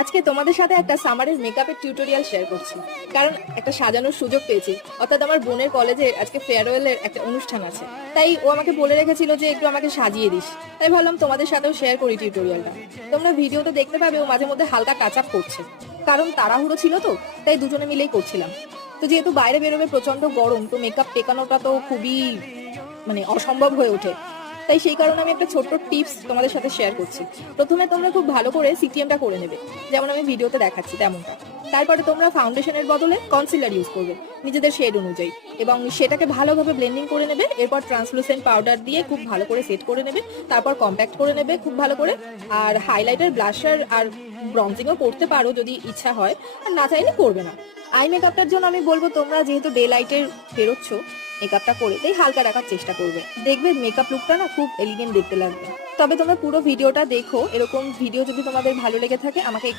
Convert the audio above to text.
আজকে তোমাদের সাথে একটা সামারের মেকআপের টিউটোরিয়াল শেয়ার করছি, কারণ একটা সাজানোর সুযোগ পেয়েছি। অর্থাৎ আমার বোনের কলেজের আজকে ফেয়ারওয়েলের একটা অনুষ্ঠান আছে, তাই ও আমাকে বলে রেখেছিল যে একটু আমাকে সাজিয়ে দিস। তাই ভাবলাম তোমাদের সাথেও শেয়ার করি টিউটোরিয়ালটা। তোমরা ভিডিওতে দেখতে পাবে ও মাঝে মধ্যে হালকা টাচ আপ করছে, কারণ তাড়াহুড়ো ছিল তো, তাই দুজনে মিলেই করছিলাম। তো যেহেতু বাইরে বেরোবে প্রচন্ড গরম, তো মেকআপ টেকানোটা তো খুবই অসম্ভব হয়ে ওঠে। তাই সেই কারণে আমি একটা ছোট্ট টিপস তোমাদের সাথে শেয়ার করছি। প্রথমে তোমরা খুব ভালো করে সিটিএমটা করে নেবে, যেমন আমি ভিডিওতে দেখাচ্ছি তেমনটা। তারপরে তোমরা ফাউন্ডেশনের বদলে কনসিলার ইউজ করবে নিজেদের শেড অনুযায়ী, এবং সেটাকে ভালোভাবে ব্লেন্ডিং করে নেবে। এরপর ট্রান্সলুসেন্ট পাউডার দিয়ে খুব ভালো করে সেট করে নেবে, তারপর কম্প্যাক্ট করে নেবে খুব ভালো করে। আর হাইলাইটার, ব্লাশার আর ব্রঞ্জিংও করতে পারো যদি ইচ্ছা হয়, আর না চাইলে করবে না। আই মেকআপটার জন্য আমি বলবো তোমরা যেহেতু ডে লাইটের বেরোচ্ছ মেকআপটা করে, তাই হালকা রাখার চেষ্টা করবে। দেখবে মেকআপ লুকটা না খুব এলিগেন্ট দেখতে লাগবে। তবে তোমরা পুরো ভিডিওটা দেখো। এরকম ভিডিও যদি তোমাদের ভালো লেগে থাকে আমাকে